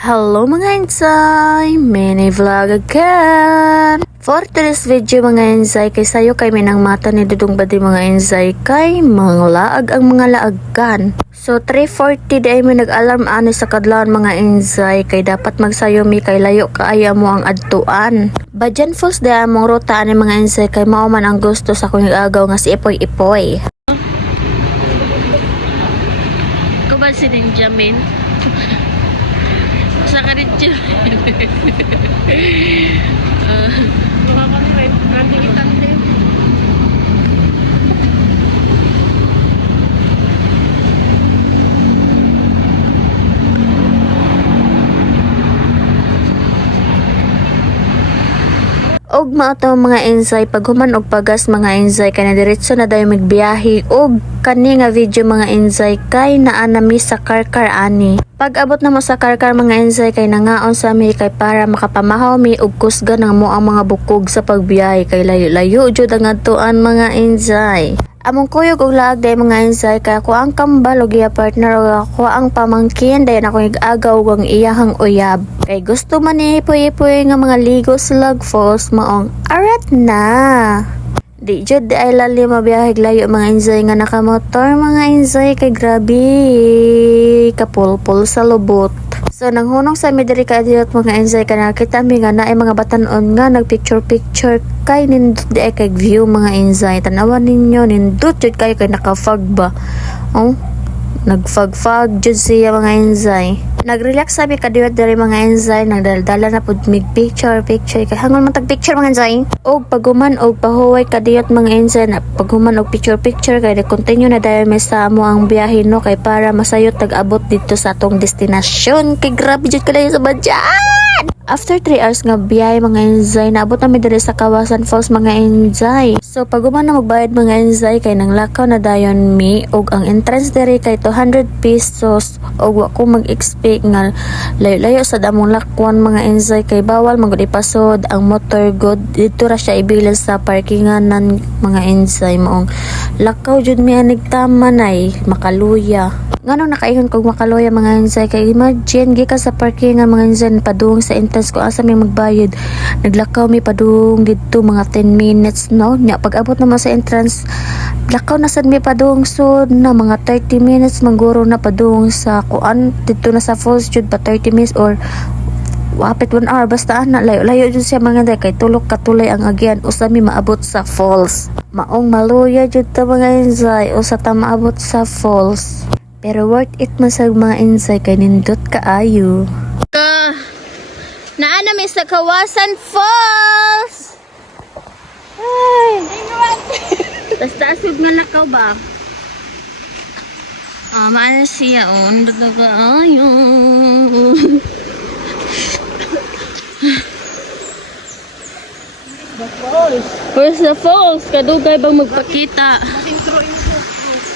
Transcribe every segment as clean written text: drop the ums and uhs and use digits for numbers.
Hello mga insay! Mini vlog again! For today's video mga insay, kay sayo kay minang mata ni Dudong Badi mga insay kay mga laag ang mga laagkan. So 3:40 day may nag-alarm ani sa kadlawan mga insay kay dapat magsayo mi kay layo kaaya mo ang adtuan. Badyan Falls day among ruta ani mga insay kay mao man ang gusto sa kuning agaw nga si Ipoy-Ipoy. Kubad si Jamin. Sa ka rin dyan. Baka kami rin. Randigitan din. Og mao to mga insay paghuman og pagas mga insay kay na diretso na dayon magbiyahe og kani nga video mga insay kay naa na mi sa Karkar ani. Pag abot na mo sa Karkar mga insay kay nangaon sa mi kay para makapamahaw mi og kusgan ng mo ang mga bukog sa pagbiyahe kay layo-layo jud ang adtuan mga insay. Among kuyog og laag day mga insay kay ako ang kambal og iya partner og ako ang pamangkin dayon ako nag-agaw og ang iyahang uyab. Kay gusto man ni Ipoy-Ipoy nga mga ligo sa Lag Falls maong arat na. Di jud di ay lali mabiyahe layo mga insay nga nakamotor mga insay kay grabe kapulpul sa lubot. So nanghunong sa mi diri ka adiyot mga insay kay nakita mi nga naay mga batan-on nga nagpicture kay nindot di ay kay view mga insay. Tanawan ninyo nindot jud kay nakafog ba. Oh, nagfag-fag jud siya mga insay. Nag-relax sabi kadiyot diri mga insay, nagdaldala na pud mig picture kay hangon man tag picture mga insay. Og paguman og pahuway kadiyot mga insay na paguman og picture kay continue na dayon may sa amo ang biyahe no kay para masayot tag-abot dito sa atong destinasyon. Kay grabe jud kadayo sa budget. After 3 hours nga biyahe mga insay, naabot na mi diri sa Kawasan Falls mga insay. So paguman na magbayad mga insay kay nang lakaw na dayon mi og ang entrance diri kay 200 pesos og wa ko mag-expect nga layo-layo sa damong lakwan mga insay kay bawal magud ipasod ang motor god dito ra siya ibilin sa parkinganan mga insay maong lakaw jud mi anig tama nay makaluya. Nganong nakaingon kog makaloya mga insay kay imagine gikan sa parkingan mga insay padung sa entrance ko asa mi magbayad naglakaw mi padung didto mga 10 minutes no nya pag abot naman sa entrance lakaw na sad mi padung sud na mga 30 minutes mangguro na padung sa kuan didto na sa falls jud pa 30 minutes or wapit 1 hour basta ana layo-layo jud siya mga day kay tulok katulay ang agyan usa mi maabot sa falls maong maluya jud ta mga insay usa ta maabot sa falls. Pero worth it man sa mga insay kay nindot kaayo. Naa na mi sa Kawasan Falls. Ay, taas-taasod nga lakaw ba? Maana siya nindot na kaayo. The falls. Where's the falls? Kadugay bang magpakita? Intro yung falls.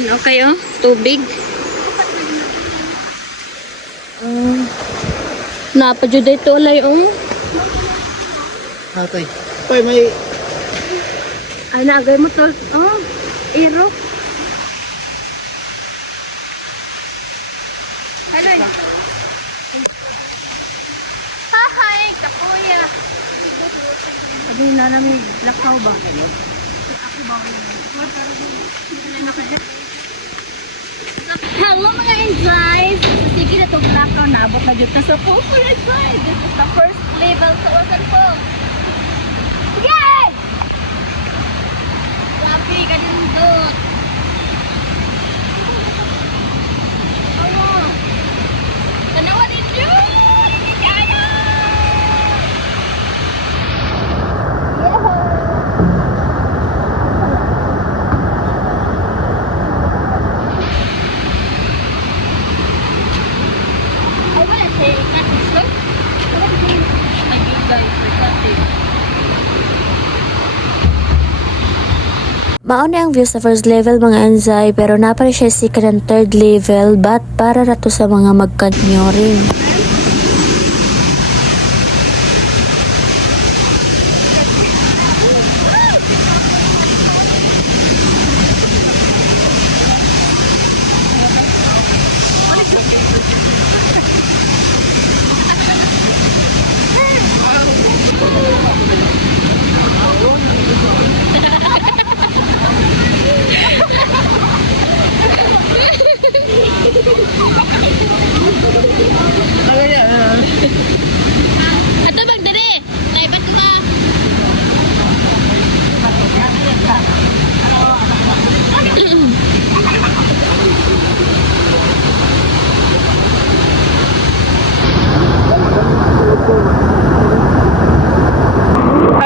Okay tubig. Napadyo dito ulay Okay. Pay may ay naagay mo tol. Iro. Hello. Hi, kapuya. Sabi na namin lakaw ba? Ako ba? Hello mga inside! Sige na itong lakaw na abot na dito sa pool inside. This is the first level sa Kawasan Falls. Yay! Grabe ka din doon. Tanawa din yun! Kaya! I wanna say cottage slope. I give guys for cottage. Mao na ang view sa first level mga insay pero napari siya second and third level but para na to sa mga magkanyoring.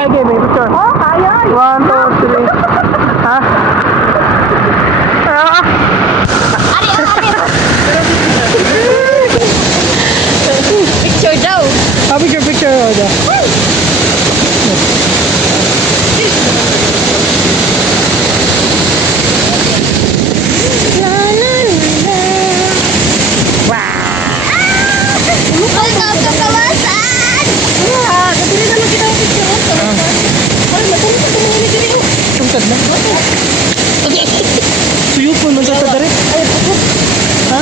okay, may picture. Oh, kaya. 1, 2, 3. Ha? Ah! Picture daw. Ah, picture, oh, da. Ay, kawasan! Ah, kadiri na lang kita ang picture. Ay, matulog ka din ni diri. Tungkad na. Tuyo po, nagtata dari. Ay, pukot. Ha?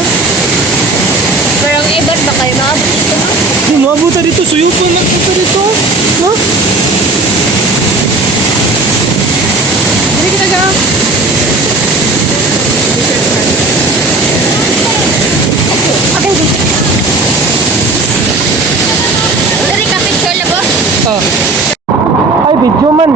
Pero ang iba ba kayo maabot ito? Di, maabuta dito. Suyo po, nagtata dito. Ha? Diri kita ga. Diri ka picture na ba? Ah. Ay, video man.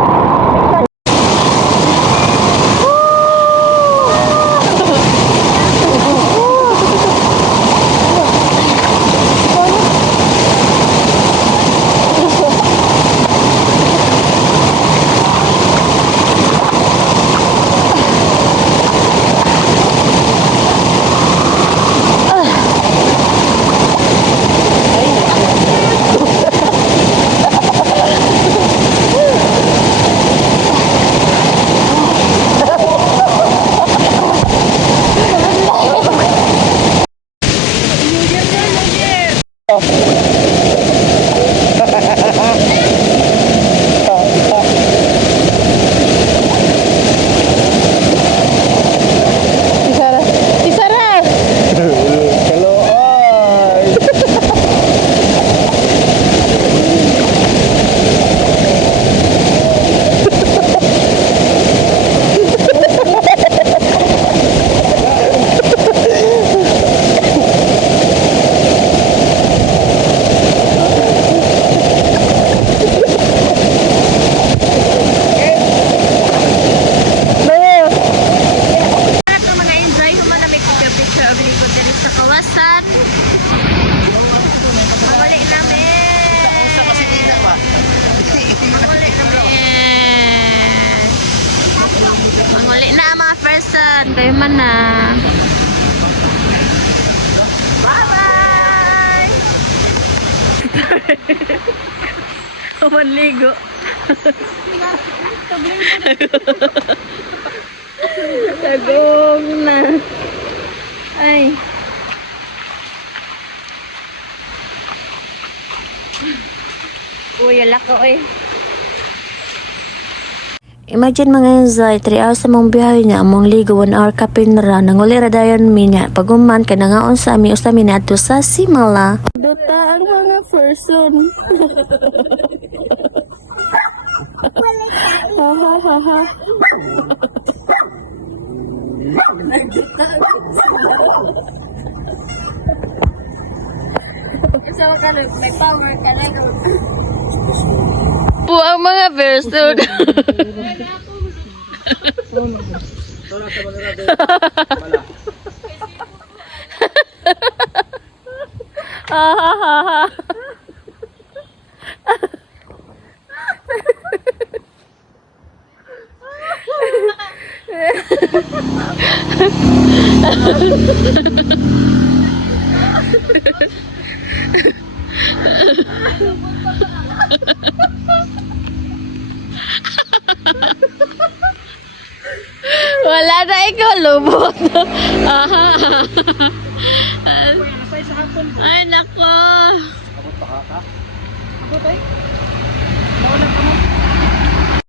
Isara. Isara. Hello, ay. Lahat ng mga enjoy human na may picture of lingkod diri sa kawasan. Mawali namin. Mawali namin. Mawali na ang mga person. Kayo man na. Bye-bye! Kamanligo. Tagong na. Ay. Uy, alak ko eh. Imagine mga insight, 3 hours sa mong biyahe niya, among ligo, 1 hour kapin ra, nanguli ra dayon mi niya, paguman ka na nga unsa mi usami na ato sa Simala. Duta ang mga person. Ha ha ha ha. May power ka na po ang mga person. Wala na ikaw, lubot. Ay, nako. Abot pa ka?